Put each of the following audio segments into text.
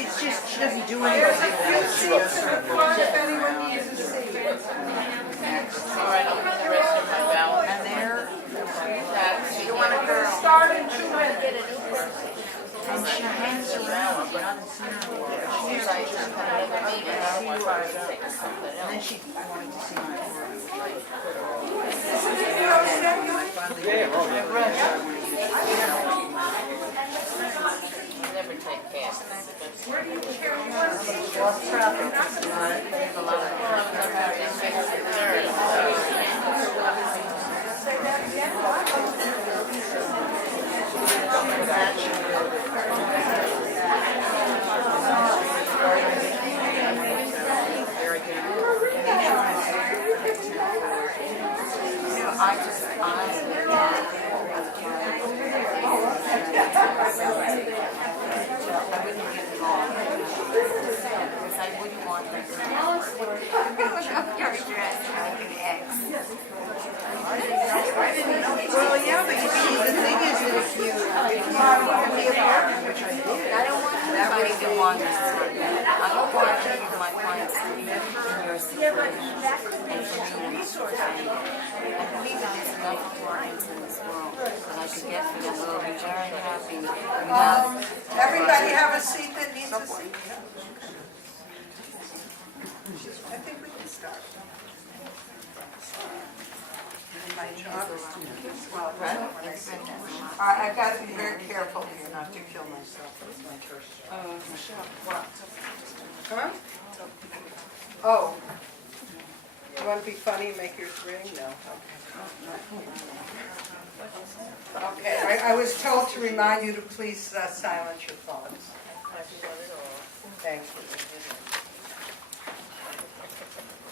It's just, she doesn't do anything. There's a few seats in the front if anyone needs a seat. And there, You want to start in 2 minutes. and she hangs around, but I don't see her. She usually just kind of let me and then she wanted to see my never take gas. Where do you care what traffic? Say that Well, yeah, but you see, the thing is that if you have the apartment, which I did, that way you want to. I don't want to give my clients to remember your situation and for me to resource. I believe that there's enough clients in this world that I could get for them will be very happy. Everybody have a seat that needs a seat. I think we can start. All right, I've got to be very careful here not to kill myself. Michelle, what? Huh? Oh. You want to be funny and make yours ring? No. Okay. Okay, I was told to remind you to please silence your phones. Thank you.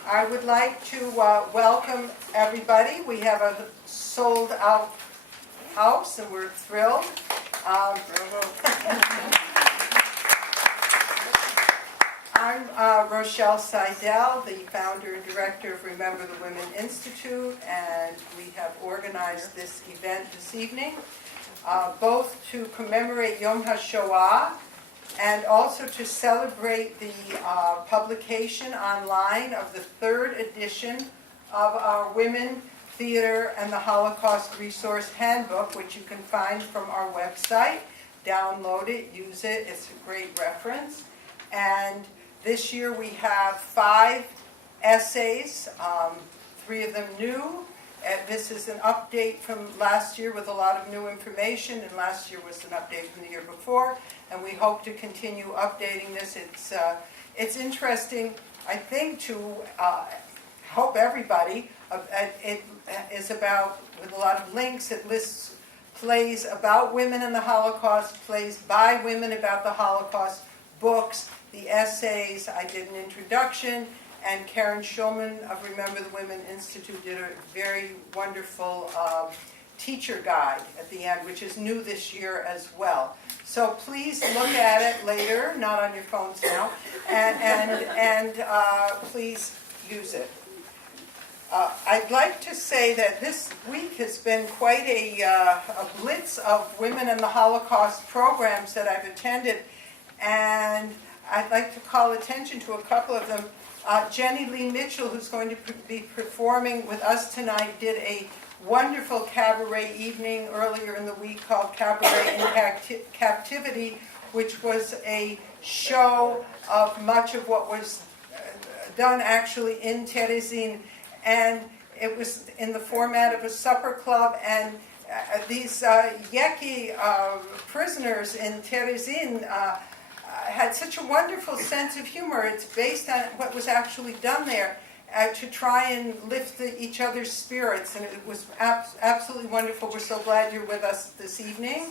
I would like to welcome everybody. We have a sold-out house, and we're thrilled. I'm Rochelle Seidel, the founder and director of Remember the Women Institute, and we have organized this event this evening, both to commemorate Yom HaShoah and also to celebrate the publication online of the 3rd edition of our Women, Theater, and the Holocaust Resource Handbook, which you can find from our website. Download it, use it, it's a great reference. And this year we have 5 essays, 3 of them new. And this is an update from last year with a lot of new information, and last year was an update from the year before, and we hope to continue updating this. It's interesting, I think, to help everybody. It is about, with a lot of links, it lists plays about women in the Holocaust, plays by women about the Holocaust, books, the essays. I did an introduction, and Karen Schulman of Remember the Women Institute did a very wonderful teacher guide at the end, which is new this year as well. So please look at it later, not on your phones now, and please use it. I'd like to say that this week has been quite a blitz of Women in the Holocaust programs that I've attended, and I'd like to call attention to a couple of them. Jenny Lee Mitchell, who's going to be performing with us tonight, did a wonderful cabaret evening earlier in the week called Cabaret in Captivity, which was a show of much of what was done actually in Terezin, and it was in the format of a supper club, and these Yeki prisoners in Terezin had such a wonderful sense of humor. It's based on what was actually done there to try and lift each other's spirits, and it was absolutely wonderful. We're so glad you're with us this evening.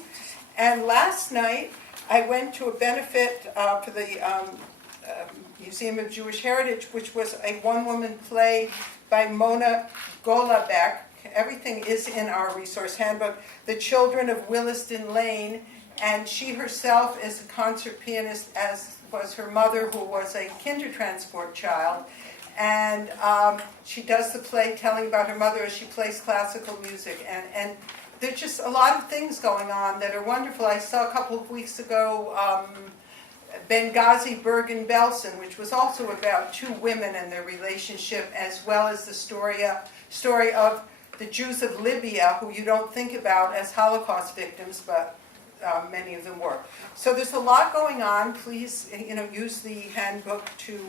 And last night, I went to a benefit for the Museum of Jewish Heritage, which was a one-woman play by Mona Golabek. Everything is in our resource handbook. The Children of Williston Lane, and she herself is a concert pianist, as was her mother, who was a Kindertransport child. And she does the play telling about her mother as she plays classical music. And there's just a lot of things going on that are wonderful. I saw a couple of weeks ago Benghazi, Bergen-Belsen, which was also about two women and their relationship, as well as the story of the Jews of Libya, who you don't think about as Holocaust victims, but many of them were. So there's a lot going on. Please, use the handbook to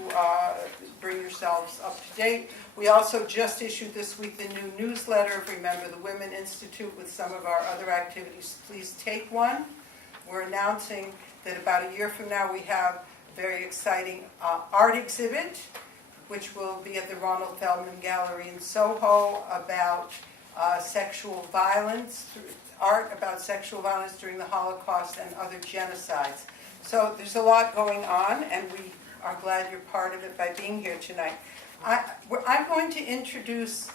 bring yourselves up to date. We also just issued this week the new newsletter of Remember the Women Institute with some of our other activities. Please take one. We're announcing that about a year from now we have a very exciting art exhibit, which will be at the Ronald Feldman Gallery in Soho, about sexual violence, art about sexual violence during the Holocaust and other genocides. So there's a lot going on, and we are glad you're part of it by being here tonight. I'm going to introduce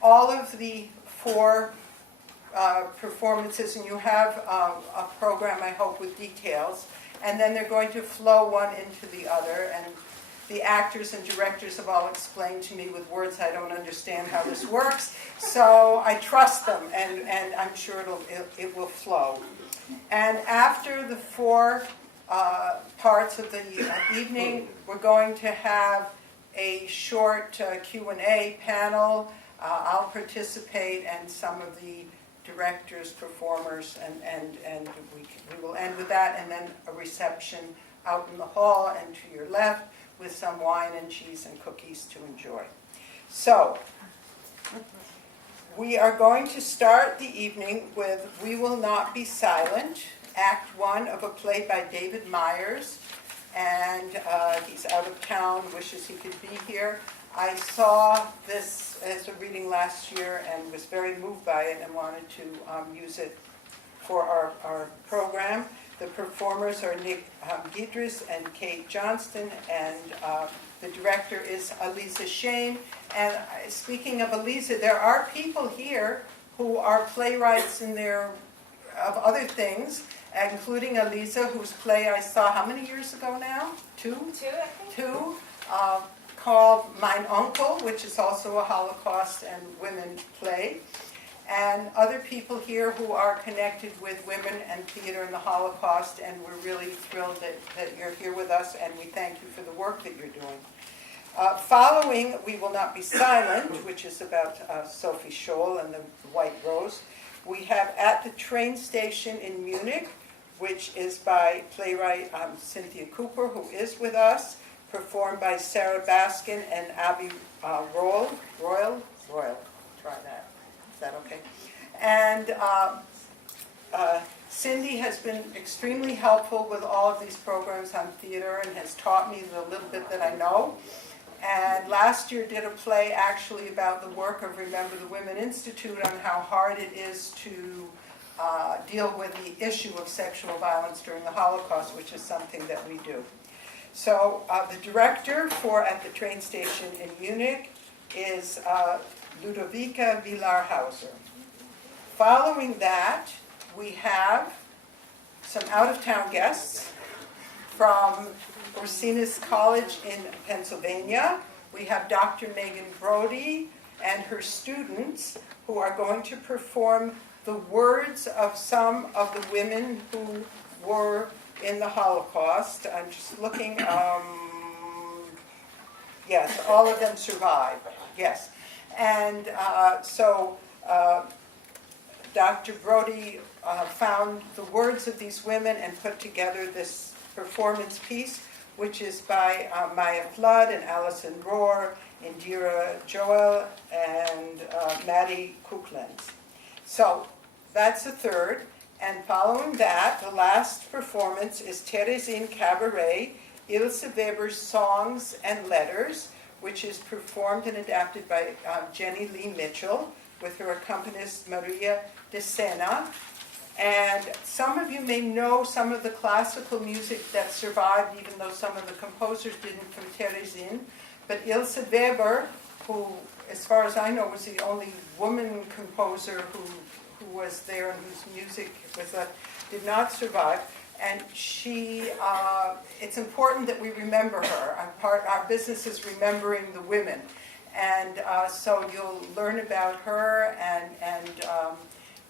all of the four performances, and you have a program, I hope, with details, and then they're going to flow one into the other, and the actors and directors have all explained to me with words I don't understand how this works, so I trust them, and I'm sure it will flow. And after the four parts of the evening, we're going to have a short Q&A panel. I'll participate, and some of the directors, performers, and we will end with that, and then a reception out in the hall and to your left with some wine and cheese and cookies to enjoy. So, we are going to start the evening with We Will Not Be Silent, Act 1 of a play by David Myers, and he's out of town, wishes he could be here. I saw this as a reading last year and was very moved by it and wanted to use it for our program. The performers are Nick Gidris and Kate Johnston, and the director is Aliza Shane. And speaking of Aliza, there are people here who are playwrights of other things, including Aliza, whose play I saw how many years ago now? Two, I think. Two. Called Mein Onkel, which is also a Holocaust and women play, and other people here who are connected with women and theater in the Holocaust, and we're really thrilled that you're here with us, and we thank you for the work that you're doing. Following We Will Not Be Silent, which is about Sophie Scholl and the White Rose, we have At the Train Station in Munich, which is by playwright Cynthia Cooper, who is with us, performed by Sarah Baskin and Abby Royal. Try that. Is that okay? And Cindy has been extremely helpful with all of these programs on theater and has taught me the little bit that I know. And last year did a play actually about the work of Remember the Women Institute on how hard it is to deal with the issue of sexual violence during the Holocaust, which is something that we do. So the director for At the Train Station in Munich is Ludovica Villarhauser. Following that, we have some out-of-town guests from Ursinus College in Pennsylvania. We have Dr. Megan Brody and her students who are going to perform the words of some of the women who were in the Holocaust. I'm just looking, yes, all of them survived, yes. And Dr. Brody found the words of these women and put together this performance piece, which is by Maya Flood and Alison Rohr, Indira Joel, and Maddie Kuklens. So that's the third. And following that, the last performance is Teresin Cabaret, Ilse Weber's Songs and Letters, which is performed and adapted by Jenny Lee Mitchell with her accompanist Maria de Sena. And some of you may know some of the classical music that survived, even though some of the composers didn't, from Teresin. But Ilse Weber, who, as far as I know, was the only woman composer who was there and whose music did not survive. And she, it's important that we remember her. Our business is remembering the women. And so you'll learn about her and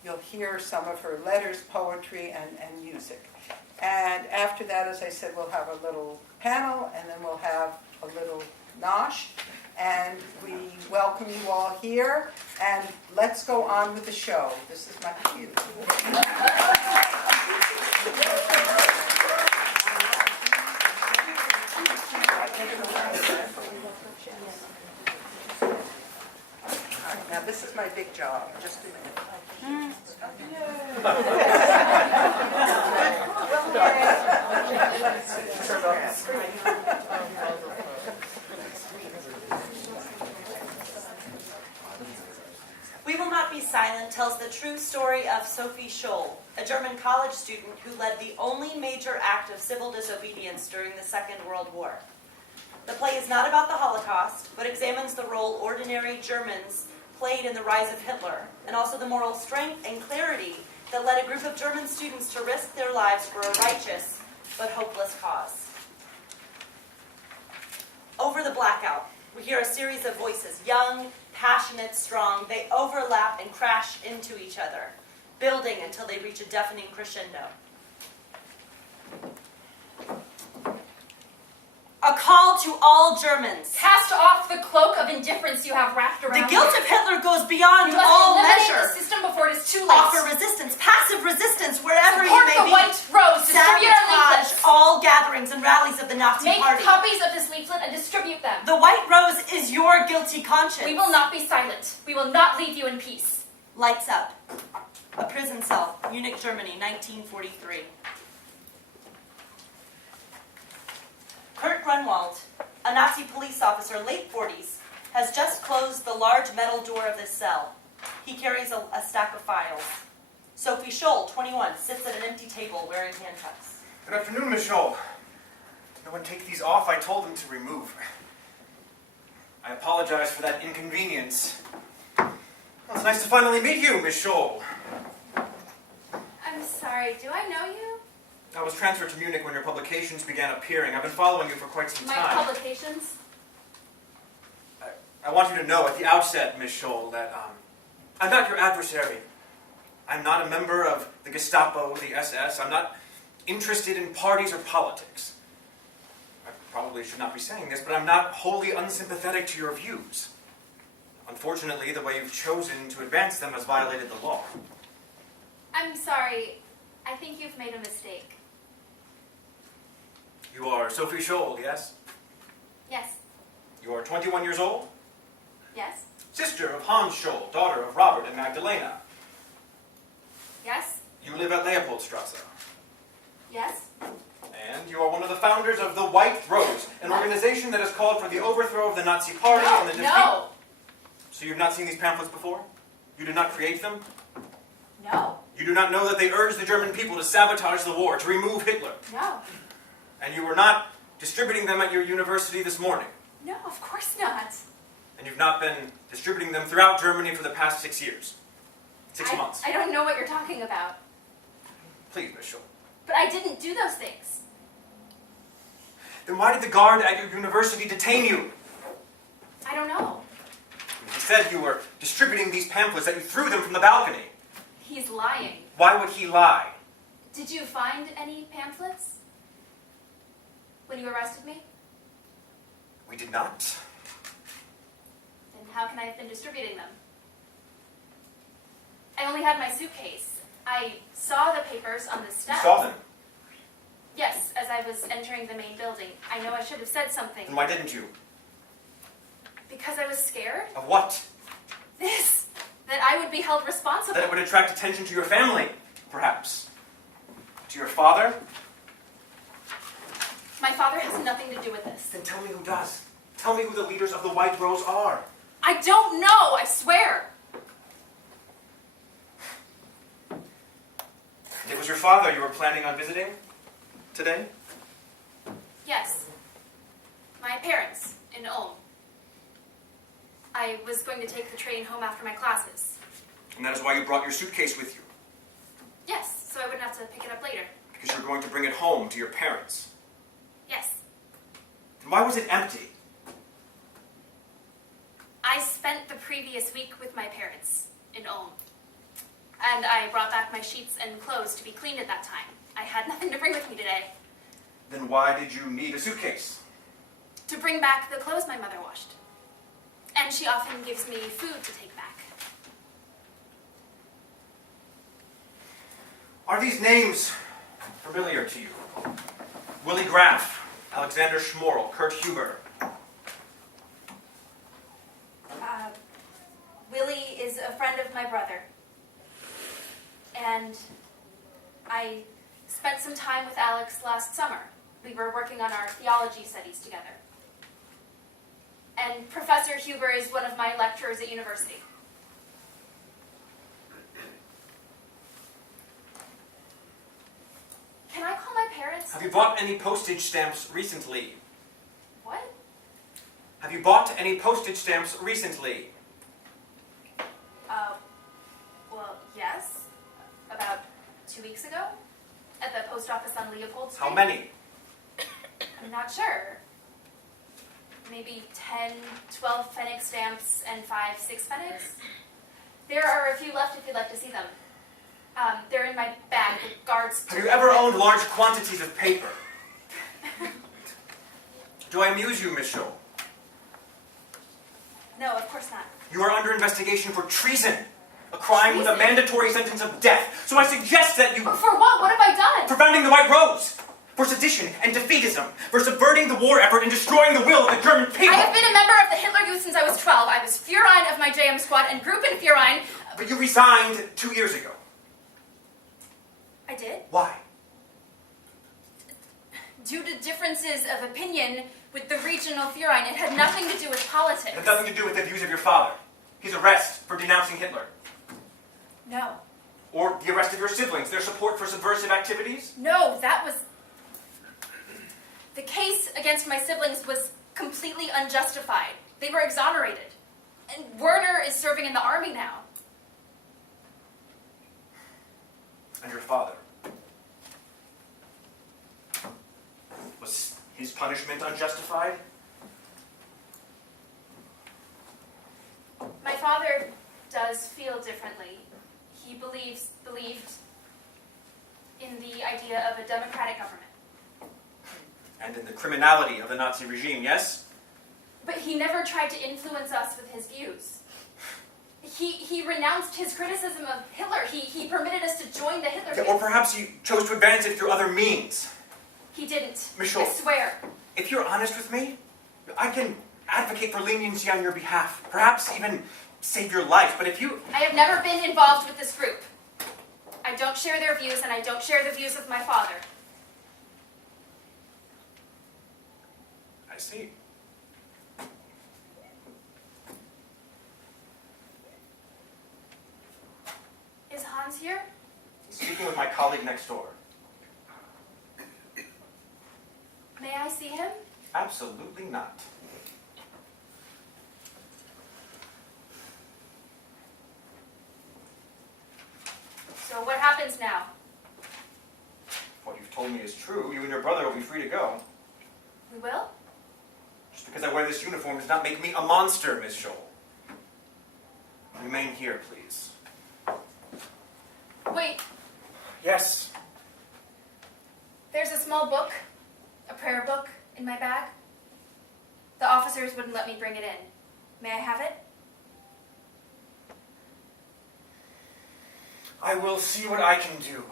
you'll hear some of her letters, poetry, and music. And after that, as I said, we'll have a little panel, and then we'll have a little nosh. And we welcome you all here, and let's go on with the show. This is my cue. Now this is my big job. Just a minute. We Will Not Be Silent tells the true story of Sophie Scholl, a German college student who led the only major act of civil disobedience during the Second World War. The play is not about the Holocaust, but examines the role ordinary Germans played in the rise of Hitler, and also the moral strength and clarity that led a group of German students to risk their lives for a righteous but hopeless cause. Over the blackout, we hear a series of voices, young, passionate, strong. They overlap and crash into each other, building until they reach a deafening crescendo. A call to all Germans. Cast off the cloak of indifference you have wrapped around The guilt you. of Hitler goes beyond You must all eliminate measure. the system before it is too late. Offer resistance, passive resistance, wherever Support you may the be. White Rose. Distribute our Sabotage leaflets. all gatherings and rallies of the Nazi Make Party. copies of this leaflet and distribute them. The White Rose is your guilty conscience. We will not be silent. We will not leave you in peace. Lights up. A prison cell, Munich, Germany, 1943. Kurt Grunwald, a Nazi police officer, late 40s, has just closed the large metal door of this cell. He carries a stack of files. Sophie Scholl, 21, sits at an empty table wearing handcuffs. Good afternoon, Miss Scholl. No one take these off. I told them to remove. I apologize for that inconvenience. Well, it's nice to finally meet you, Miss Scholl. I'm sorry. Do I know you? I was transferred to Munich when your publications began appearing. I've been following you for quite some My time. publications? I want you to know at the outset, Miss Scholl, that I'm not your adversary. I'm not a member of the Gestapo, the SS. I'm not interested in parties or politics. I probably should not be saying this, but I'm not wholly unsympathetic to your views. Unfortunately, the way you've chosen to advance them has violated the law. I'm sorry. I think you've made a mistake. You are Sophie Scholl, yes? Yes. You are 21 years old? Yes. Sister of Hans Scholl, daughter of Robert and Magdalena. Yes. You live at Leopoldstrasse. Yes. And you are one of the founders of the White Rose, an organization that has called for the overthrow of the Nazi Party and the defeat... No. So you've not seen these pamphlets before? You did not create them? No. You do not know that they urged the German people to sabotage the war, to remove Hitler? No. And you were not distributing them at your university this morning? No, of course not. And you've not been distributing them throughout Germany for the past 6 years? 6 months? I don't know what you're talking about. Please, Miss Scholl. But I didn't do those things. Then why did the guard at your university detain you? I don't know. He said you were distributing these pamphlets, that you threw them from the balcony. He's lying. Why would he lie? Did you find any pamphlets when you arrested me? We did not. Then how can I have been distributing them? I only had my suitcase. I saw the papers on the You steps. saw them. Yes, as I was entering the main building. I know I should have said something. Then why didn't you? Because I was scared. Of what? This. That I would be held responsible. That it would attract attention to your family, perhaps. To your father? My father has nothing to do with this. Then tell me who does. Tell me who the leaders of the White Rose are. I don't know, I swear. It was your father you were planning on visiting today? Yes. My parents in Ulm. I was going to take the train home after my classes. And that is why you brought your suitcase with you. Yes, so I wouldn't have to pick it up later. Because you're going to bring it home to your parents. Yes. Then why was it empty? I spent the previous week with my parents in Ulm. And I brought back my sheets and clothes to be cleaned at that time. I had nothing to bring with me today. Then why did you need a suitcase? To bring back the clothes my mother washed. And she often gives me food to take back. Are these names familiar to you? Willie Graff, Alexander Schmorl, Kurt Huber. Willie is a friend of my brother. And I spent some time with Alex last summer. We were working on our theology studies together. And Professor Huber is one of my lecturers at university. Can I call my parents? Have you bought any postage stamps recently? What? Have you bought any postage stamps recently? Well, yes. About 2 weeks ago. At the post office on Leopold Street. How many? I'm not sure. Maybe 10, 12 Fenwick stamps and 5 6 Fenwicks. There are a few left if you'd like to see them. They're in my bag. The guards. Have you ever owned large quantities of paper? Do I amuse you, Miss Scholl? No, of course not. You are under investigation for treason, a crime with a Treason? mandatory sentence of death. So I suggest that you... For what? What have I done? For founding the White Rose, for sedition and defeatism, for subverting the war effort and destroying the will of the German people. I have been a member of the Hitler Youth since I was 12. I was Führerin of my JM squad and Gruppenführerin. But you resigned 2 years ago. I did? Why? Due to differences of opinion with the regional Führerin. It had nothing to do with politics. It had nothing to do with the views of your father. His arrest for denouncing Hitler. No. Or the arrest of your siblings, their support for subversive activities? No, that was... The case against my siblings was completely unjustified. They were exonerated. And Werner is serving in the army now. And your father? Was his punishment unjustified? My father does feel differently. He believed in the idea of a democratic government. And in the criminality of the Nazi regime, yes? But he never tried to influence us with his views. He renounced his criticism of Hitler. He permitted us to join the Hitler Or Youth. perhaps you chose to advance it through other means. He didn't. Miss I Scholl. swear. If you're honest with me, I can advocate for leniency on your behalf. Perhaps even save your life. But if you... I have never been involved with this group. I don't share their views, and I don't share the views of my father. I see. Is Hans here? Speaking with my colleague next door. May I see him? Absolutely not. So what happens now? What you've told me is true. You and your brother will be free to go. We will? Just because I wear this uniform does not make me a monster, Miss Scholl. Remain here, please. Wait, Yes. There's a small book, a prayer book, in my bag. The officers wouldn't let me bring it in. May I have it? I will see what I can do.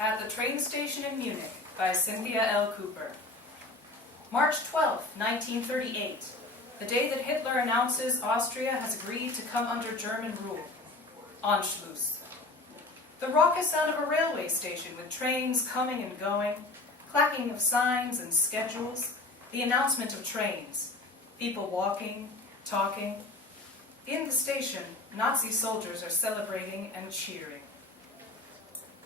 At the Train Station in Munich by Cynthia L. Cooper. March 12, 1938, the day that Hitler announces Austria has agreed to come under German rule. Anschluss. The raucous sound of a railway station with trains coming and going, clacking of signs and schedules, the announcement of trains, people walking, talking. In the station, Nazi soldiers are celebrating and cheering.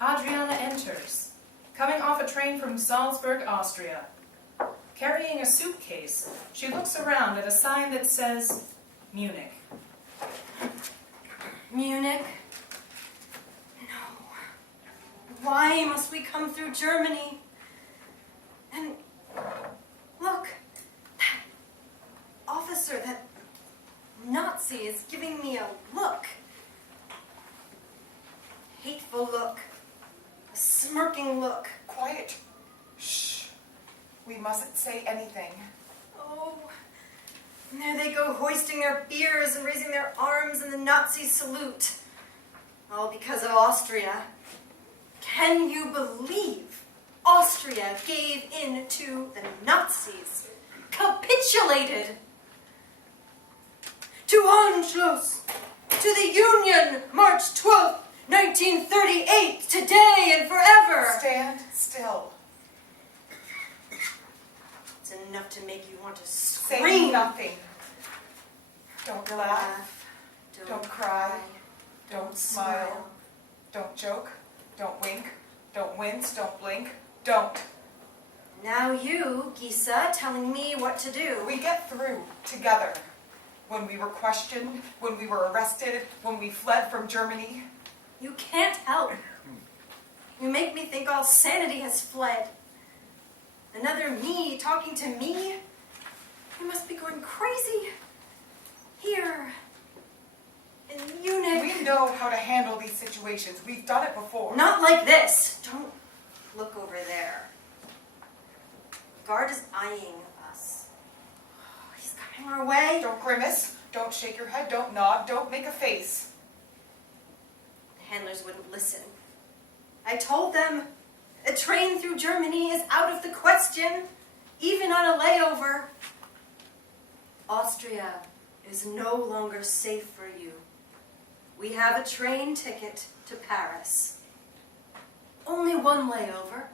Adriana enters, coming off a train from Salzburg, Austria. Carrying a suitcase, she looks around at a sign that says, Munich. Munich? No. Why must we come through Germany? And look, that officer, that Nazi is giving me a look. Hateful look. A smirking look. Quiet. Shh. We mustn't say anything. Oh, and there they go hoisting their beers and raising their arms in the Nazi salute. All because of Austria. Can you believe Austria gave in to the Nazis? Capitulated! To Anschluss! To the Union! March 12th, 1938! Today and forever! Stand still. It's enough to make you want to Say scream. nothing. Don't Don't laugh. laugh. Don't cry. Don't smile. Don't joke. Don't wink. Don't wince. Don't blink. Don't. Now you, Gisa, telling me what to do. We get through together. When we were questioned, when we were arrested, when we fled from Germany. You can't help. You make me think all sanity has fled. Another me talking to me? You must be going crazy. Here, in Munich. We know how to handle these situations. We've done it before. Not like this. Don't look over there. Guard is eyeing us. Oh, he's coming our way. Don't grimace. Don't shake your head. Don't nod. Don't make a face. The handlers wouldn't listen. I told them a train through Germany is out of the question, even on a layover. Austria is no longer safe for you. We have a train ticket to Paris. Only one layover,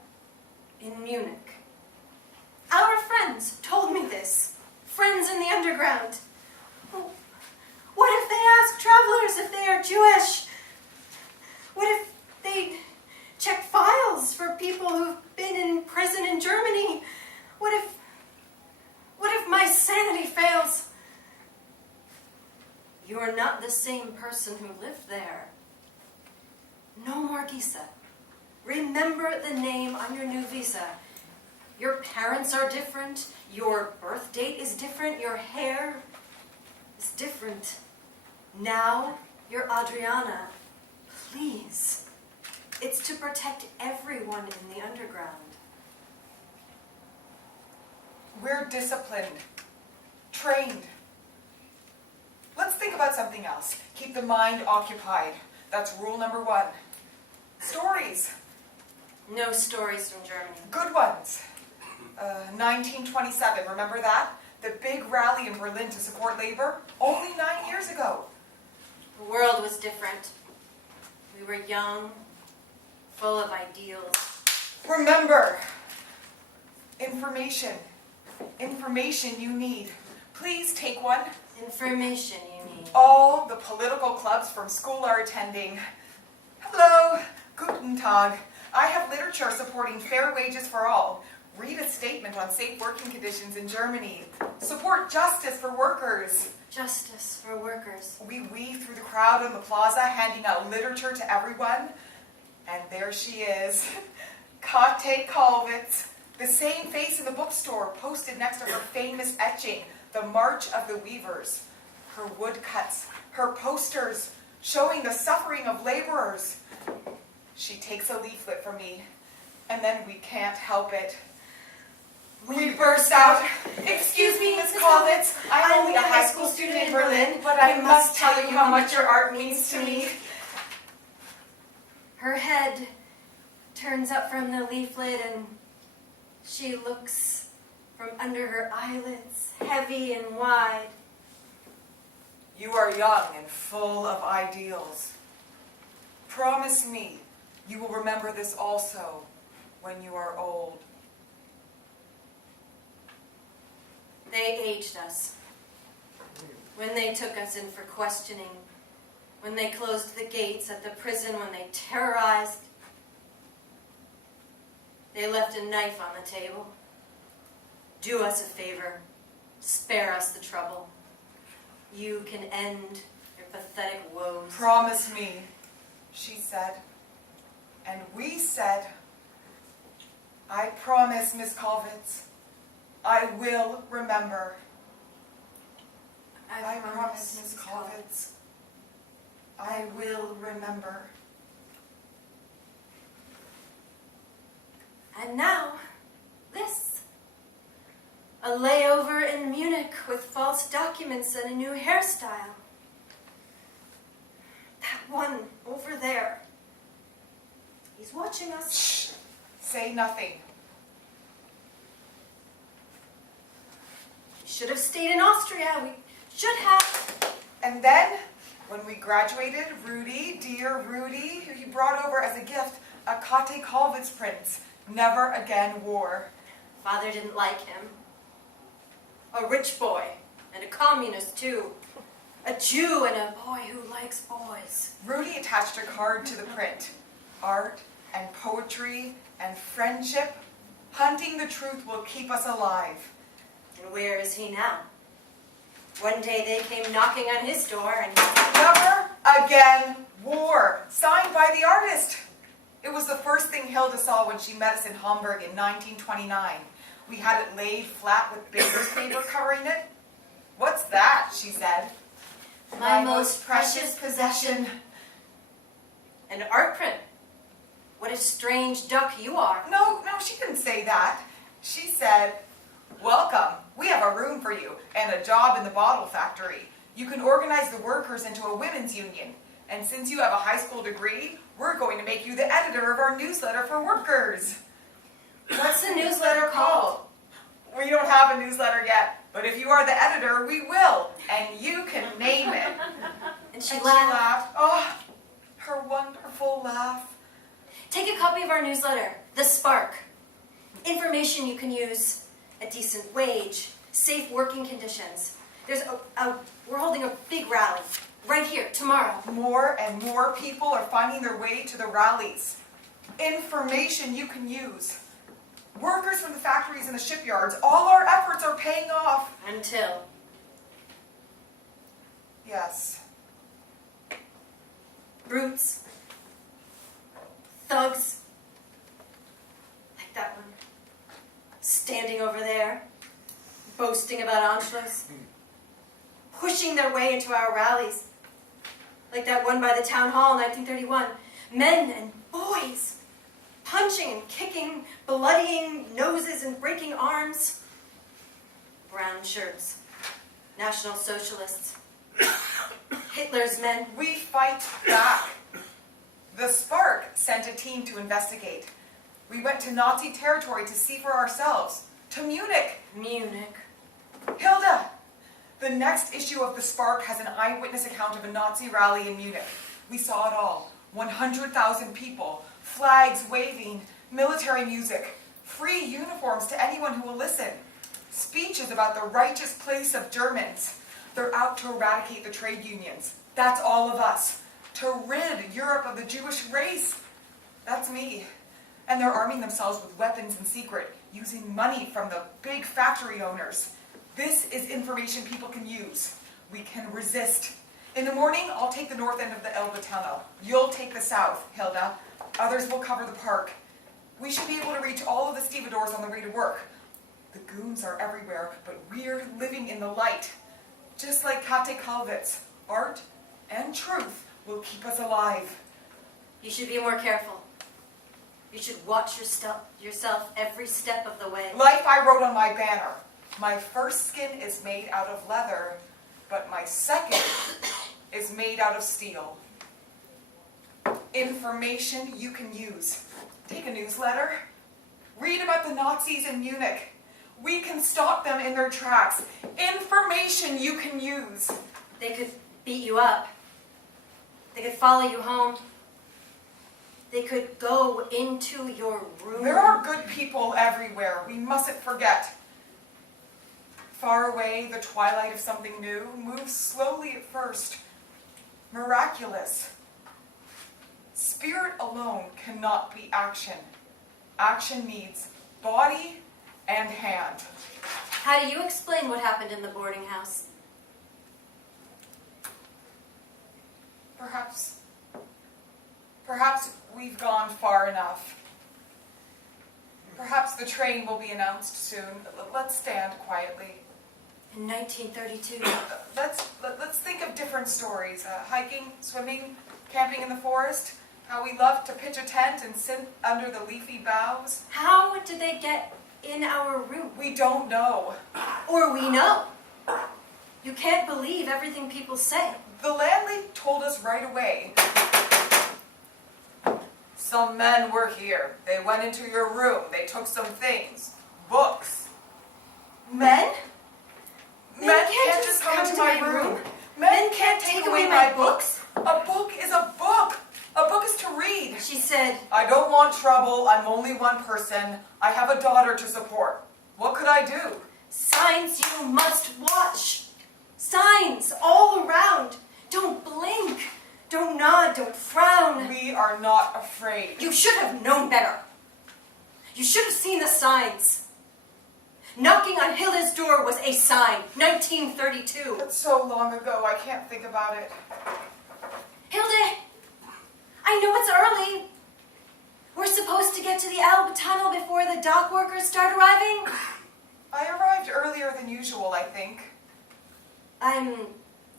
in Munich. Our friends told me this. Friends in the underground. Oh, what if they ask travelers if they are Jewish? What if they check files for people who've been in prison in Germany? What if my sanity fails? You're not the same person who lived there. No more Gisa. Remember the name on your new visa. Your parents are different. Your birth date is different. Your hair is different. Now you're Adriana. Please. It's to protect everyone in the underground. We're disciplined, trained. Let's think about something else. Keep the mind occupied. That's rule number 1. Stories. No stories from Germany. Good ones. 1927, remember that? The big rally in Berlin to support labor? Only 9 years ago. The world was different. We were young, full of ideals. Remember, information. Information you need. Please take one. Information you need. All the political clubs from school are attending. Hello, guten Tag. I have literature supporting fair wages for all. Read a statement on safe working conditions in Germany. Support justice for workers. Justice for workers. We weave through the crowd on the plaza, handing out literature to everyone. And there she is, Kate Kalvitz, the same face in the bookstore, posted next to her famous etching, The March of the Weavers. Her woodcuts, her posters, showing the suffering of laborers. She takes a leaflet from me, and then we can't help it. We burst out, "Excuse me, Miss Kalvitz, I'm only a high school student in Berlin, but I must tell you how much your art means to me." Her head turns up from the leaflet and she looks from under her eyelids, heavy and wide. You are young and full of ideals. Promise me you will remember this also when you are old. They aged us. When they took us in for questioning, when they closed the gates at the prison, when they terrorized, they left a knife on the table. Do us a favor. Spare us the trouble. You can end your pathetic woes. Promise me, she said. And we said, I promise, Miss Kalvitz, I will remember. I promise, Miss Kalvitz, I will remember. And now, this. A layover in Munich with false documents and a new hairstyle. That one over there. He's watching us. Shh, say nothing. We should have stayed in Austria. We should have. And then, when we graduated, Rudy, dear Rudy, who he brought over as a gift, a Kate Kalvitz print, never again wore. Father didn't like him. A rich boy, and a communist too. A Jew and a boy who likes boys. Rudy attached a card to the print. Art and poetry and friendship. Hunting the truth will keep us alive. And where is he now? One day they came knocking on his door and he said, Never again war. Signed by the artist. It was the first thing Hilda saw when she met us in Hamburg in 1929. We had it laid flat with baker's paper covering it. What's that? She said. My most precious possession. An art print. What a strange duck you are. No, she didn't say that. She said, welcome. We have a room for you and a job in the bottle factory. You can organize the workers into a women's union. And since you have a high school degree, we're going to make you the editor of our newsletter for workers. What's the newsletter called? We don't have a newsletter yet, but if you are the editor, we will. And you can name it. And she And laughed. Oh, her wonderful laugh. Take a copy of our newsletter, The Spark. Information you can use, a decent wage, safe working conditions. We're holding a big rally right here tomorrow. More and more people are finding their way to the rallies. Information you can use. Workers from the factories and the shipyards, all our efforts are paying off. Until Yes. brutes, thugs, like that one, standing over there, boasting about Anschluss, pushing their way into our rallies, like that one by the town hall in 1931. Men and boys boys, punching and kicking, bloodying noses and breaking arms. Brown shirts, National Socialists, Hitler's men. We fight back. The Spark sent a team to investigate. We went to Nazi territory to see for ourselves. To Munich. Munich. Hilda, the next issue of The Spark has an eyewitness account of a Nazi rally in Munich. We saw it all. 100,000 people, flags waving, military music, free uniforms to anyone who will listen, speeches about the righteous place of Germans. They're out to eradicate the trade unions. That's all of us. To rid Europe of the Jewish race. That's me. And they're arming themselves with weapons in secret, using money from the big factory owners. This is information people can use. We can resist. In the morning, I'll take the north end of the Elbe Tunnel. You'll take the south, Hilda. Others will cover the park. We should be able to reach all of the stevedores on the way to work. The goons are everywhere, but we're living in the light. Just like Kate Kalvitz, art and truth will keep us alive. You should be more careful. You should watch yourself every step of the way. Like I wrote on my banner, my first skin is made out of leather, but my second is made out of steel. Information you can use. Take a newsletter. Read about the Nazis in Munich. We can stop them in their tracks. Information you can use. They could beat you up. They could follow you home. They could go into your room. There are good people everywhere. We mustn't forget. Far away, the twilight of something new moves slowly at first. Miraculous. Spirit alone cannot be action. Action needs body and hand. How do you explain what happened in the boarding house? Perhaps we've gone far enough. Perhaps the train will be announced soon. Let's stand quietly. In 1932. Let's think of different stories. Hiking, swimming, camping in the forest. How we loved to pitch a tent and sit under the leafy boughs. How did they get in our room? We don't know. Or we know. You can't believe everything people say. The landlady told us right away. Some men were here. They went into your room. They took some things. Books. Men? Men can't just come into my room. Men can't take away my books. A book is a book. A book is to read. She said, I don't want trouble. I'm only one person. I have a daughter to support. What could I do? signs you must watch. Signs all around. Don't blink. Don't nod. Don't frown. We are not afraid. You should have known better. You should have seen the signs. Knocking on Hilda's door was a sign. 1932. That's so long ago, I can't think about it. Hilda, I know it's early. We're supposed to get to the Elbe Tunnel before the dock workers start arriving. I arrived earlier than usual, I think. I'm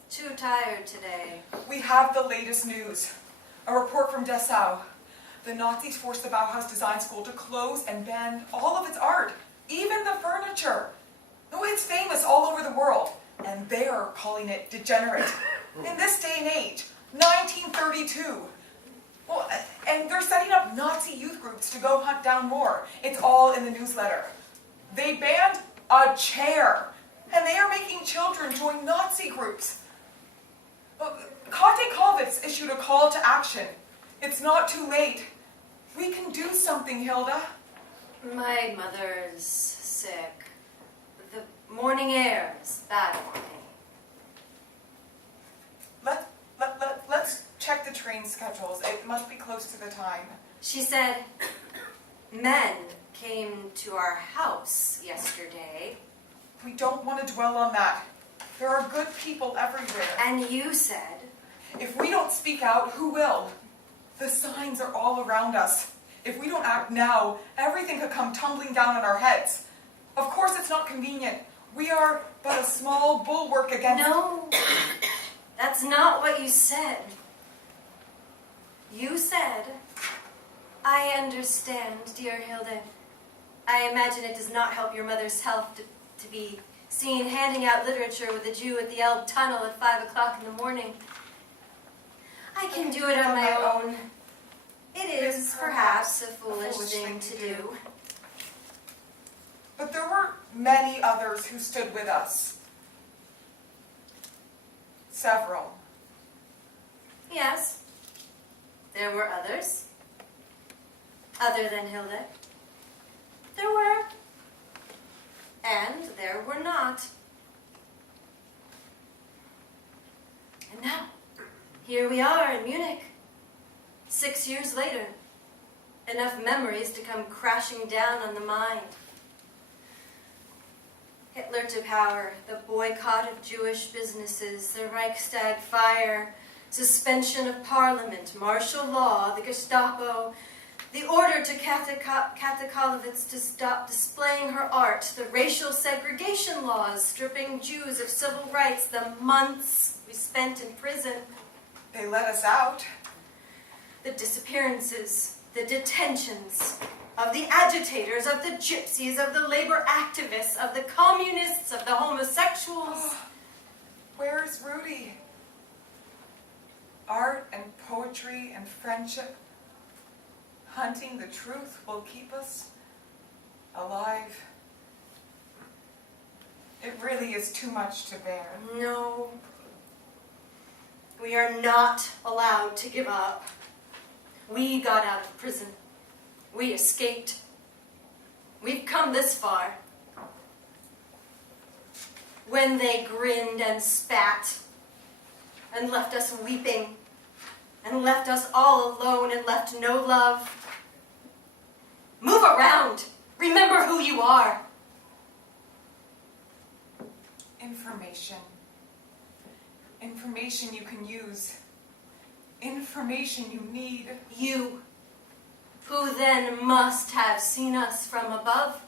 too tired today. We have the latest news. A report from Dessau. The Nazis forced the Bauhaus Design School to close and ban all of its art, even the furniture. Oh, it's famous all over the world, and they're calling it degenerate. In this day and age, 1932. Well, and they're setting up Nazi youth groups to go hunt down more. It's all in the newsletter. They banned a chair, and they are making children join Nazi groups. Kate Kalvitz issued a call to action. It's not too late. We can do something, Hilda. My mother's sick. The morning air is bad for me. Let's check the train schedules. It must be close to the time. She said, men came to our house yesterday. We don't want to dwell on that. There are good people everywhere. And you said, If we don't speak out, who will? The signs are all around us. If we don't act now, everything could come tumbling down on our heads. Of course it's not convenient. We are but a small bulwark against... no, that's not what you said. You said, I understand, dear Hilde. I imagine it does not help your mother's health to be seen handing out literature with a Jew at the Elbe Tunnel at 5 o'clock in the morning. I can do it on my own. It is perhaps a foolish thing to do. But there were many others who stood with us. Several. Yes, there were others. Other than Hilde. There were. And there were not. And now, here we are in Munich. 6 years later. Enough memories to come crashing down on the mind. Hitler to power, the boycott of Jewish businesses, the Reichstag fire, suspension of parliament, martial law, the Gestapo, the order to Katekolowitz to stop displaying her art, the racial segregation laws stripping Jews of civil rights, the months we spent in prison. They let us out. The disappearances, the detentions of the agitators, of the gypsies, of the labor activists, of the communists, of the homosexuals. Where's Rudy? Art and poetry and friendship, hunting the truth will keep us alive. It really is too much to bear. No. We are not allowed to give up. We got out of prison. We escaped. We've come this far. When they grinned and spat and left us weeping and left us all alone and left no love. Move around. Remember who you are. Information. Information you can use. Information you need. You, who then must have seen us from above,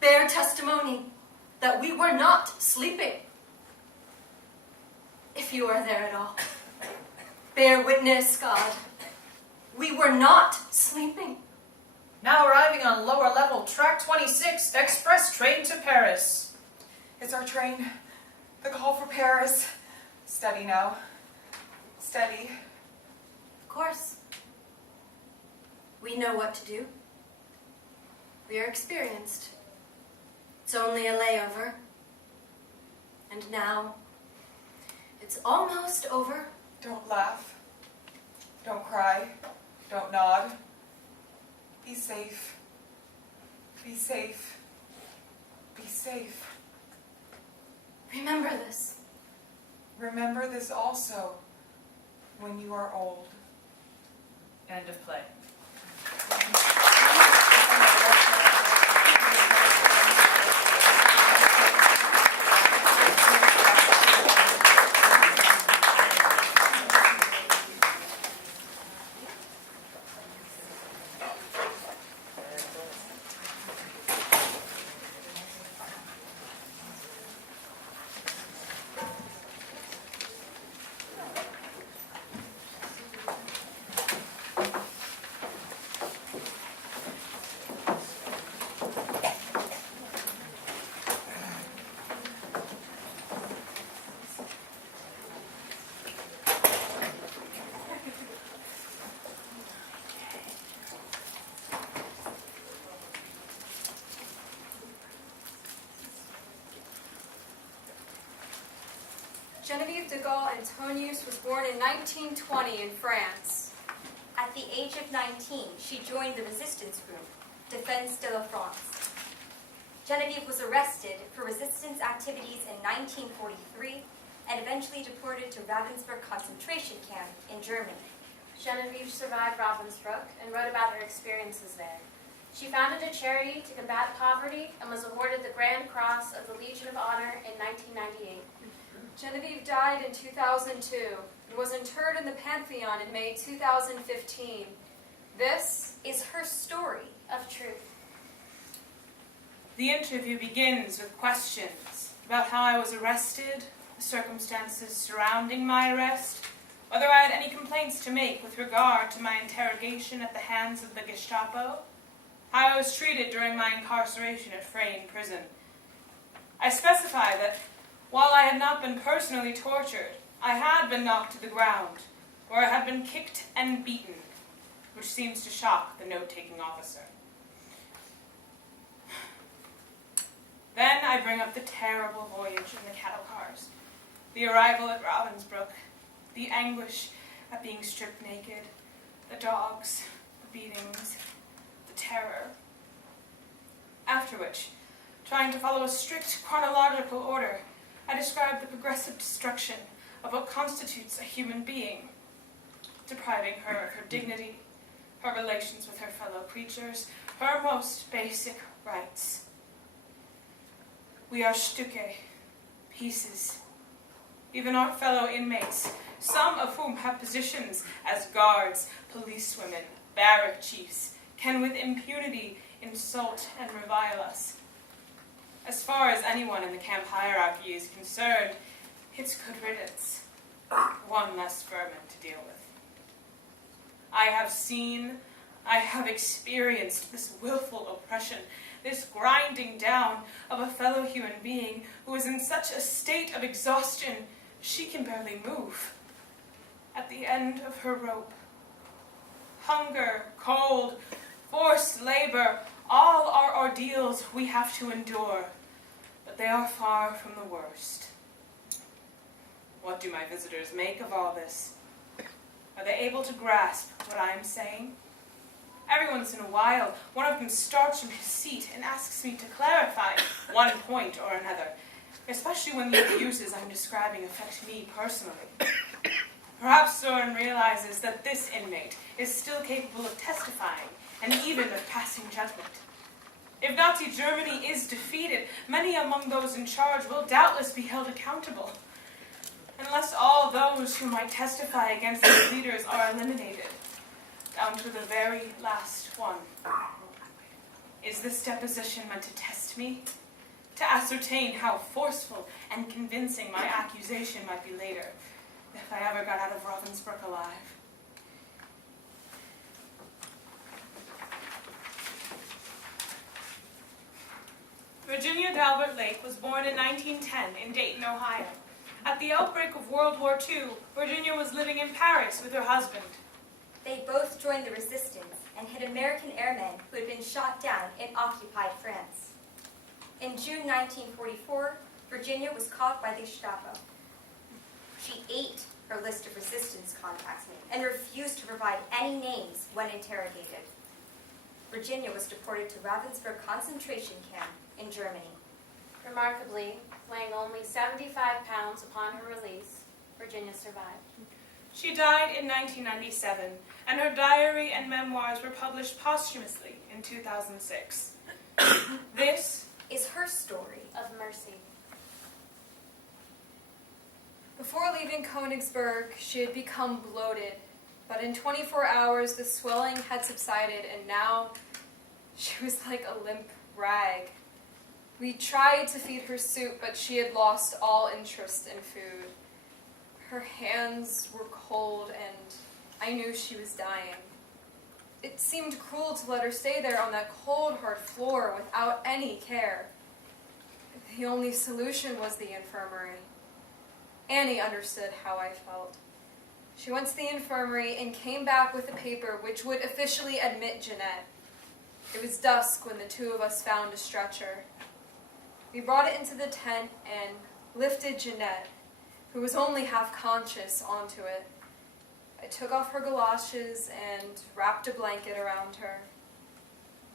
bear testimony that we were not sleeping. If you are there at all, bear witness, God. We were not sleeping. Now arriving on lower level, track 26, express train to Paris. It's our train. The call for Paris. Steady now. Steady. Of course. We know what to do. We are experienced. It's only a layover. And now, it's almost over. Don't laugh. Don't cry. Don't nod. Be safe. Be safe. Be safe. Remember this. Remember this also when you are old. End of play. Genevieve de Gaulle Antonius was born in 1920 in France. At the age of 19, she joined the resistance group, Défense de la France. Genevieve was arrested for resistance activities in 1943 and eventually deported to Ravensbrück concentration camp in Germany. Genevieve survived Ravensbrück and wrote about her experiences there. She founded a charity to combat poverty and was awarded the Grand Cross of the Legion of Honor in 1998. Genevieve died in 2002 and was interred in the Pantheon in May 2015. This Is her story of truth. The interview begins with questions about how I was arrested, the circumstances surrounding my arrest, whether I had any complaints to make with regard to my interrogation at the hands of the Gestapo, how I was treated during my incarceration at Frayne Prison. I specify that while I had not been personally tortured, I had been knocked to the ground, where I had been kicked and beaten, which seems to shock the note-taking officer. Then I bring up the terrible voyage in the cattle cars, the arrival at Ravensbrück, the anguish at being stripped naked, the dogs, the beatings, the terror. After which, trying to follow a strict chronological order, I describe the progressive destruction of what constitutes a human being, depriving her of her dignity, her relations with her fellow creatures, her most basic rights. We are Stücke, pieces. Even our fellow inmates, some of whom have positions as guards, policewomen, barrack chiefs, can with impunity insult and revile us. As far as anyone in the camp hierarchy is concerned, it's good riddance. One less vermin to deal with. I have seen, I have experienced this willful oppression, this grinding down of a fellow human being who is in such a state of exhaustion she can barely move. At the end of her rope, hunger, cold, forced labor, all are ordeals we have to endure, but they are far from the worst. What do my visitors make of all this? Are they able to grasp what I am saying? Every once in a while, one of them starts from his seat and asks me to clarify one point or another, especially when the abuses I'm describing affect me personally. Perhaps Soren realizes that this inmate is still capable of testifying and even of passing judgment. If Nazi Germany is defeated, many among those in charge will doubtless be held accountable, unless all those who might testify against their leaders are eliminated, down to the very last one. Is this deposition meant to test me? To ascertain how forceful and convincing my accusation might be later, if I ever got out of Ravensbrück alive? Virginia Dalbert Lake was born in 1910 in Dayton, Ohio. At the outbreak of World War II, Virginia was living in Paris with her husband. They both joined the resistance and hit American airmen who had been shot down in occupied France. In June 1944, Virginia was caught by the Gestapo. She ate her list of resistance contacts and refused to provide any names when interrogated. Virginia was deported to Ravensbrück concentration camp in Germany. Remarkably, weighing only 75 pounds upon her release, Virginia survived. She died in 1997, and her diary and memoirs were published posthumously in 2006. This is her story of mercy. Before leaving Königsberg, she had become bloated, but in 24 hours the swelling had subsided, and now she was like a limp rag. We tried to feed her soup, but she had lost all interest in food. Her hands were cold, and I knew she was dying. It seemed cruel to let her stay there on that cold, hard floor without any care. The only solution was the infirmary. Annie understood how I felt. She went to the infirmary and came back with a paper which would officially admit Jeanette. It was dusk when the two of us found a stretcher. We brought it into the tent and lifted Jeanette, who was only half conscious, onto it. I took off her galoshes and wrapped a blanket around her.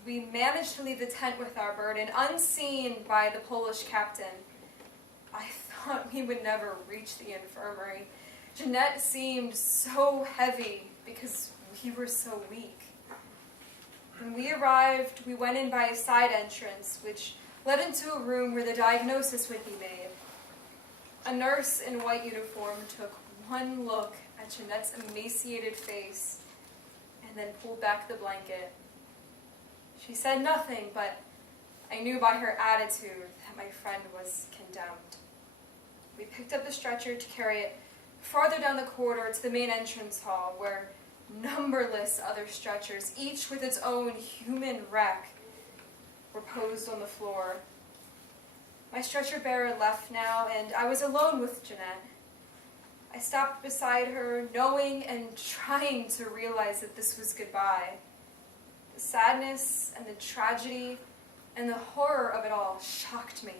We managed to leave the tent with our burden, unseen by the Polish captain. I thought we would never reach the infirmary. Jeanette seemed so heavy because we were so weak. When we arrived, we went in by a side entrance, which led into a room where the diagnosis would be made. A nurse in white uniform took one look at Jeanette's emaciated face and then pulled back the blanket. She said nothing, but I knew by her attitude that my friend was condemned. We picked up the stretcher to carry it farther down the corridor to the main entrance hall, where numberless other stretchers, each with its own human wreck, were posed on the floor. My stretcher bearer left now, and I was alone with Jeanette. I stopped beside her, knowing and trying to realize that this was goodbye. The sadness and the tragedy and the horror of it all shocked me.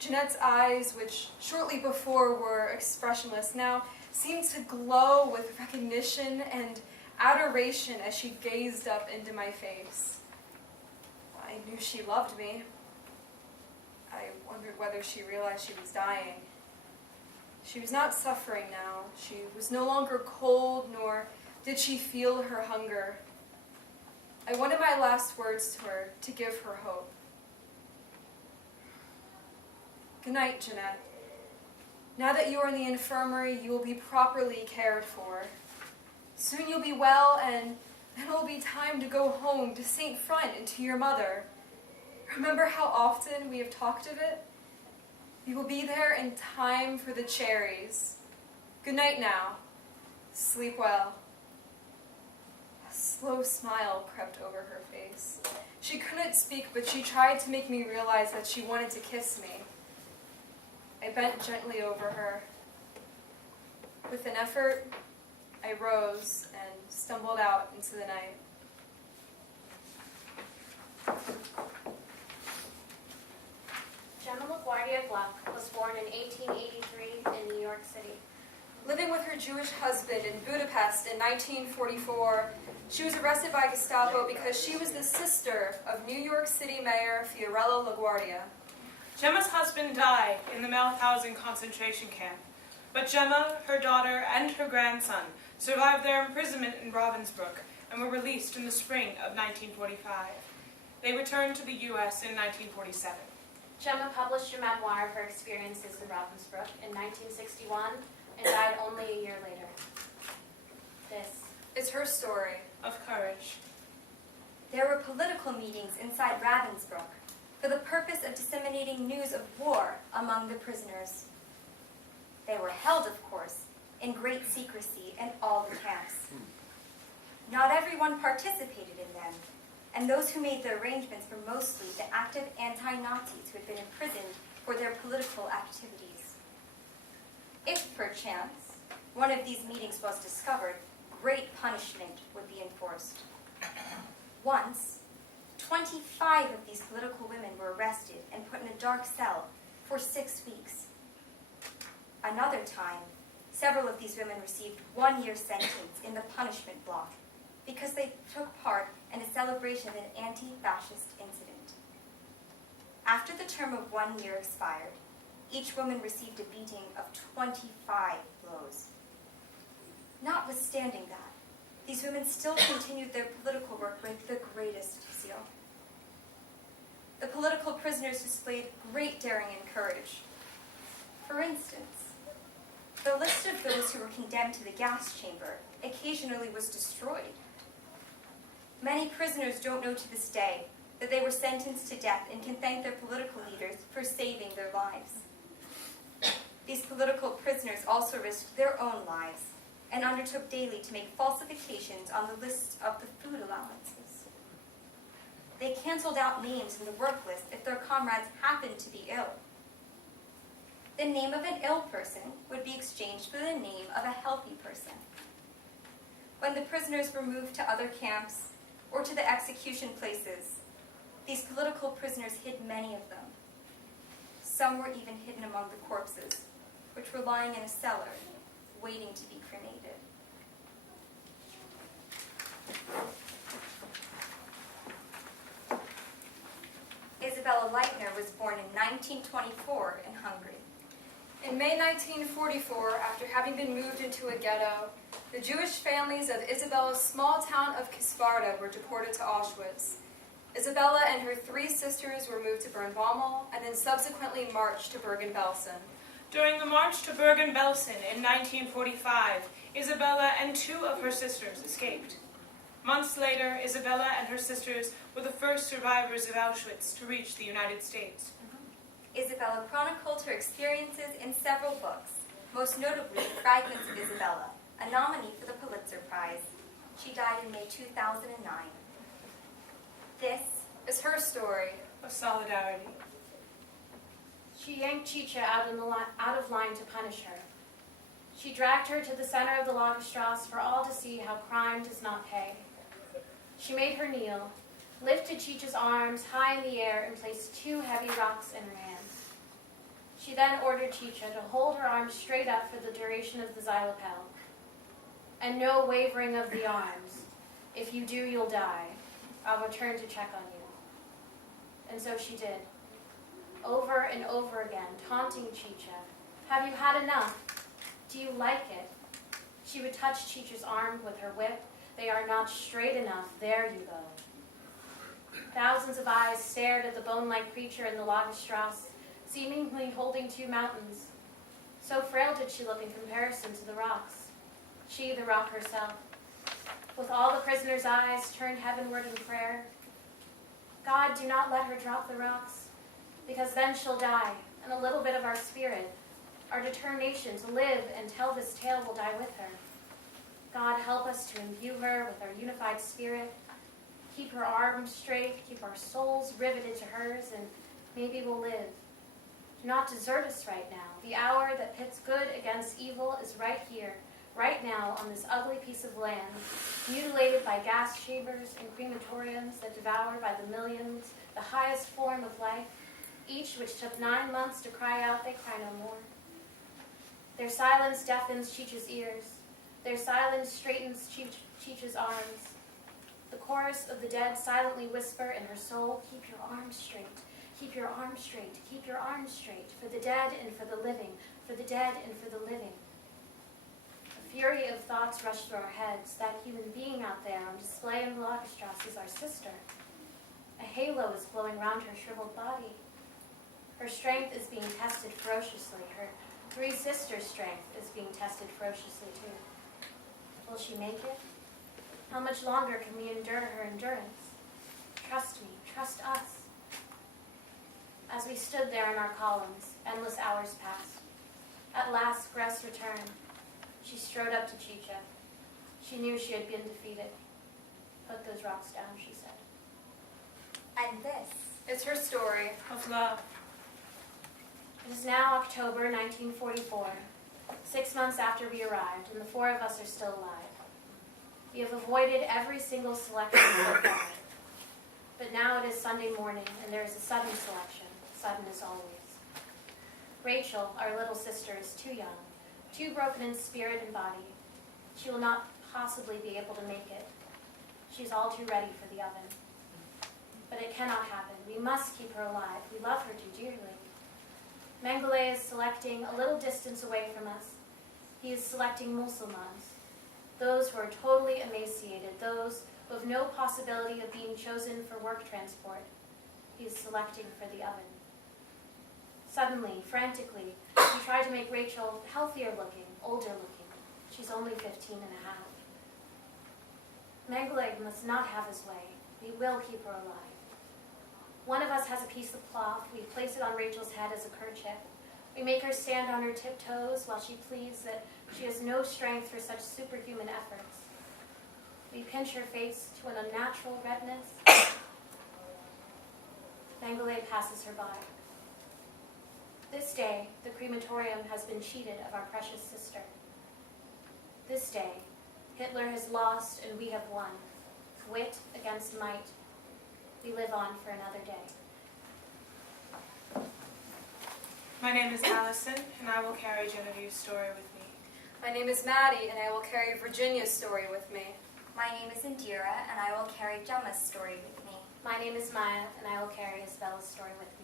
Jeanette's eyes, which shortly before were expressionless, now seemed to glow with recognition and adoration as she gazed up into my face. I knew she loved me. I wondered whether she realized she was dying. She was not suffering now. She was no longer cold, nor did she feel her hunger. I wanted my last words to her to give her hope. Good night, Jeanette. Now that you are in the infirmary, you will be properly cared for. Soon you'll be well, and then it will be time to go home to St. Front and to your mother. Remember how often we have talked of it? You will be there in time for the cherries. Good night now. Sleep well. A slow smile crept over her face. She couldn't speak, but she tried to make me realize that she wanted to kiss me. I bent gently over her. With an effort, I rose and stumbled out into the night. Gemma LaGuardia Gluck was born in 1883 in New York City. Living with her Jewish husband in Budapest in 1944, she was arrested by Gestapo because she was the sister of New York City Mayor Fiorello LaGuardia. Gemma's husband died in the Mauthausen concentration camp, but Gemma, her daughter, and her grandson survived their imprisonment in Ravensbrück and were released in the spring of 1945. They returned to the U.S. in 1947. Gemma published a memoir of her experiences in Ravensbrück in 1961 and died only a year later. This is her story of courage. There were political meetings inside Ravensbrück for the purpose of disseminating news of war among the prisoners. They were held, of course, in great secrecy in all the camps. Not everyone participated in them, and those who made the arrangements were mostly the active anti-Nazis who had been imprisoned for their political activities. If, perchance, one of these meetings was discovered, great punishment would be enforced. Once, 25 of these political women were arrested and put in a dark cell for 6 weeks. Another time, several of these women received 1-year sentence in the punishment block because they took part in a celebration of an anti-fascist incident. After the term of 1 year expired, each woman received a beating of 25 blows. Notwithstanding that, these women still continued their political work with the greatest zeal. The political prisoners displayed great daring and courage. For instance, the list of those who were condemned to the gas chamber occasionally was destroyed. Many prisoners don't know to this day that they were sentenced to death and can thank their political leaders for saving their lives. These political prisoners also risked their own lives and undertook daily to make falsifications on the lists of the food allowances. They canceled out names in the work list if their comrades happened to be ill. The name of an ill person would be exchanged for the name of a healthy person. When the prisoners were moved to other camps or to the execution places, these political prisoners hid many of them. Some were even hidden among the corpses, which were lying in a cellar, waiting to be cremated. Isabella Leitner was born in 1924 in Hungary. In May 1944, after having been moved into a ghetto, the Jewish families of Isabella's small town of Kisvarda were deported to Auschwitz. Isabella and her 3 sisters were moved to Bernbaumel and then subsequently marched to Bergen-Belsen. During the march to Bergen-Belsen in 1945, Isabella and 2 of her sisters escaped. Months later, Isabella and her sisters were the first survivors of Auschwitz to reach the United States. Isabella chronicled her experiences in several books, most notably Fragments of Isabella, a nominee for the Pulitzer Prize. She died in May 2009. This It's her story. Of solidarity. She yanked Chicha out of line to punish her. She dragged her to the center of the Lagerstrasse for all to see how crime does not pay. She made her kneel, lifted Chicha's arms high in the air, and placed 2 heavy rocks in her hands. She then ordered Chicha to hold her arms straight up for the duration of the Xylopel. And no wavering of the arms. If you do, you'll die. I'll return to check on you. And so she did. Over and over again, taunting Chicha. Have you had enough? Do you like it? She would touch Chicha's arm with her whip. They are not straight enough. There you go. Thousands of eyes stared at the bone-like creature in the Lagerstrasse, seemingly holding 2 mountains. So frail did she look in comparison to the rocks. She, the rock herself. With all the prisoner's eyes turned heavenward in prayer, God, do not let her drop the rocks, because then she'll die, and a little bit of our spirit, our determination to live and tell this tale will die with her. God, help us to imbue her with our unified spirit, keep her arms straight, keep our souls riveted to hers, and maybe we'll live. Do not desert us right now. The hour that pits good against evil is right here, right now on this ugly piece of land, mutilated by gas chambers and crematoriums that devour by the millions the highest form of life, each which took 9 months to cry out, they cry no more. Their silence deafens Chicha's ears. Their silence straightens Chicha's arms. The chorus of the dead silently whisper in her soul, keep your arms straight, keep your arms straight, keep your arms straight, for the dead and for the living, for the dead and for the living. A fury of thoughts rush through our heads. That human being out there on display in the Lagerstrasse is our sister. A halo is glowing round her shriveled body. Her strength is being tested ferociously. Her 3 sisters' strength is being tested ferociously too. Will she make it? How much longer can we endure her endurance? Trust me, trust us. As we stood there in our columns, endless hours passed. At last, Gress returned. She strode up to Chicha. She knew she had been defeated. Put those rocks down, she said. and this. It's her story. Of love. It is now October 1944, 6 months after we arrived, and the 4 of us are still alive. We have avoided every single selection so far. But now it is Sunday morning, and there is a sudden selection, sudden as always. Rachel, our little sister, is too young, too broken in spirit and body. She will not possibly be able to make it. She's all too ready for the oven. But it cannot happen. We must keep her alive. We love her too dearly. Mengele is selecting a little distance away from us. He is selecting Musulmans, those who are totally emaciated, those who have no possibility of being chosen for work transport. He is selecting for the oven. Suddenly, frantically, we try to make Rachel healthier looking, older looking. She's only 15 and a half. Mengele must not have his way. We will keep her alive. One of us has a piece of cloth. We place it on Rachel's head as a kerchief. We make her stand on her tiptoes while she pleads that she has no strength for such superhuman efforts. We pinch her face to an unnatural redness. Mengele passes her by. This day, the crematorium has been cheated of our precious sister. This day, Hitler has lost and we have won. Wit against might. We live on for another day. My name is Allison, and I will carry Genevieve's story with me. My name is Maddie, and I will carry Virginia's story with me. My name is Indira, and I will carry Gemma's story with me. My name is Maya, and I will carry Isabella's story with me.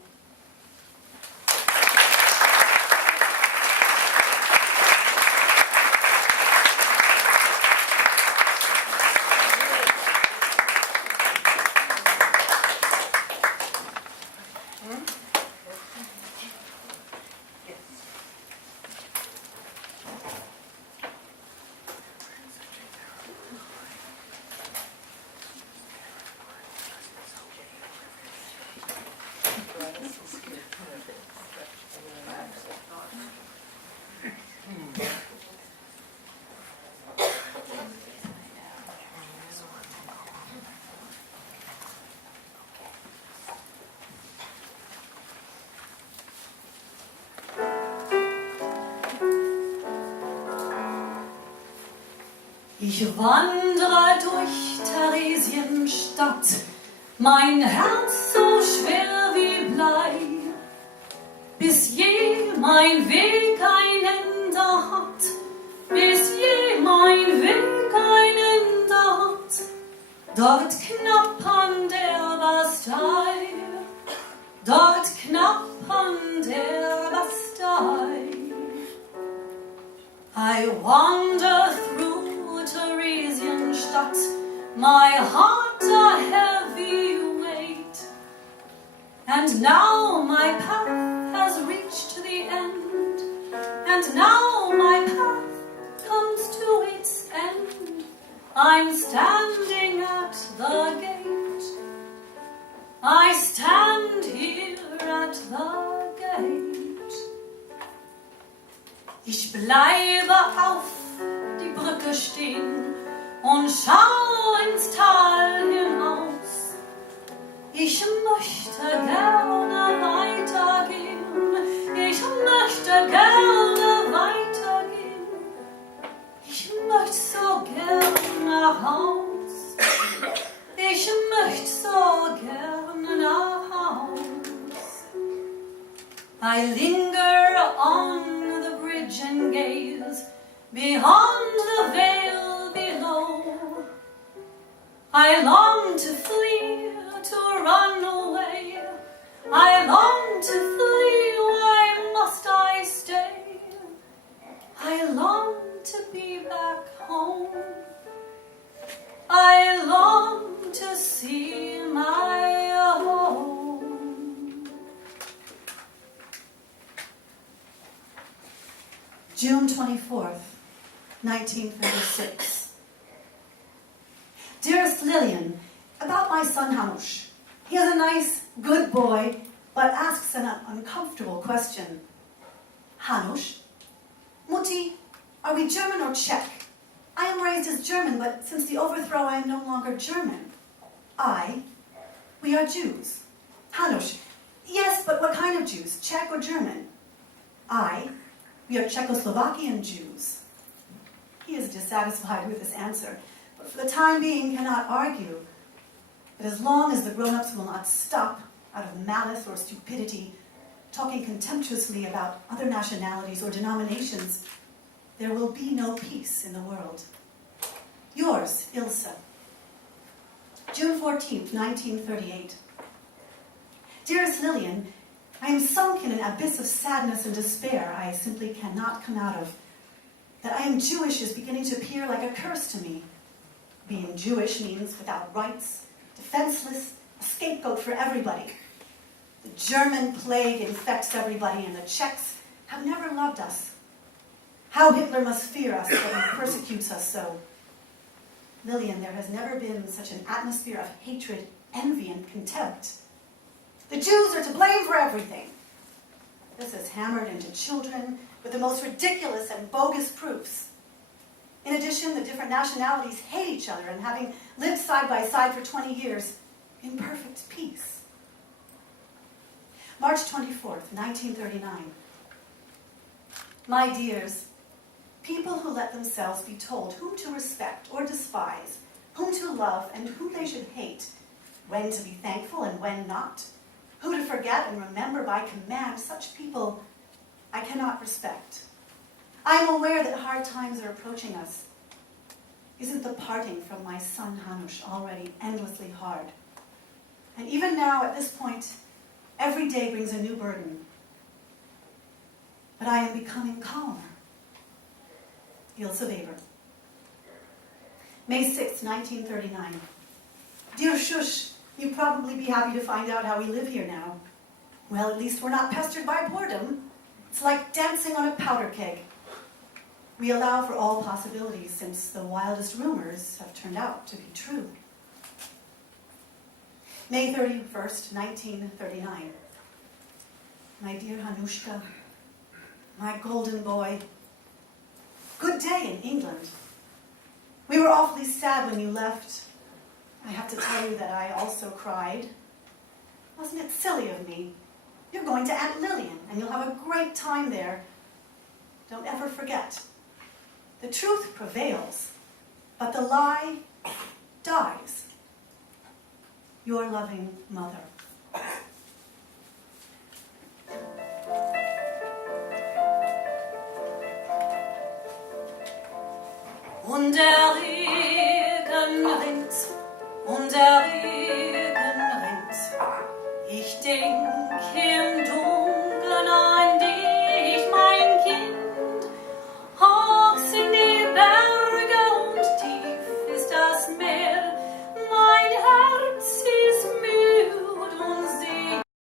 Ich wandere durch Theresienstadt, mein Herz so schwer wie Blei, bis je mein Weg ein Ende hat, bis je mein Weg ein Ende hat. Dort knapp an der Bastei, dort knapp an der Bastei. I wander through Theresienstadt, my heart a heavy weight, and now my path has reached the end, and now my path comes to its end. I'm standing at the gate, I stand here at the gate. Ich bleibe auf die Brücke stehen und schau ins Tal hinaus. Ich möchte gerne weitergehen, ich möchte gerne weitergehen, ich möchte so gern nach Haus, ich möchte so gern nach Haus. I linger on the bridge and gaze beyond the veil below. I long to flee, to run away. I long to flee, why must I stay? I long to be back home. I long to see my home. June 24th, 1936. Dearest Lillian, about my son Hanush. He is a nice, good boy, but asks an uncomfortable question. Hanush, Mutti, are we German or Czech? I am raised as German, but since the overthrow I am no longer German. We are Jews. Hanush, yes, but what kind of Jews, Czech or German? We are Czechoslovakian Jews. He is dissatisfied with this answer, but for the time being cannot argue. But as long as the grown-ups will not stop, out of malice or stupidity, talking contemptuously about other nationalities or denominations, there will be no peace in the world. Yours, Ilse. June 14th, 1938. Dearest Lillian, I am sunk in an abyss of sadness and despair I simply cannot come out of. That I am Jewish is beginning to appear like a curse to me. Being Jewish means without rights, defenseless, a scapegoat for everybody. The German plague infects everybody, and the Czechs have never loved us. How Hitler must fear us when he persecutes us so. Lillian, there has never been such an atmosphere of hatred, envy, and contempt. The Jews are to blame for everything. This is hammered into children with the most ridiculous and bogus proofs. In addition, the different nationalities hate each other, and having lived side by side for 20 years, in perfect peace. March 24th, 1939. My dears, people who let themselves be told whom to respect or despise, whom to love and whom they should hate, when to be thankful and when not, who to forget and remember by command, such people I cannot respect. I am aware that hard times are approaching us. Isn't the parting from my son Hanush already endlessly hard? And even now, at this point, every day brings a new burden. But I am becoming calmer. Ilse Weber. May 6, 1939. Dear Shush, you'd probably be happy to find out how we live here now. Well, at least we're not pestered by boredom. It's like dancing on a powder keg. We allow for all possibilities, since the wildest rumors have turned out to be true. May 31st, 1939. My dear Hanushka, my golden boy, good day in England. We were awfully sad when you left. I have to tell you that I also cried. Wasn't it silly of me? You're going to Aunt Lillian, and you'll have a great time there. Don't ever forget. The truth prevails, but the lie dies. Your loving mother. Und der Regen rinnt, und der Regen rinnt. Ich denk im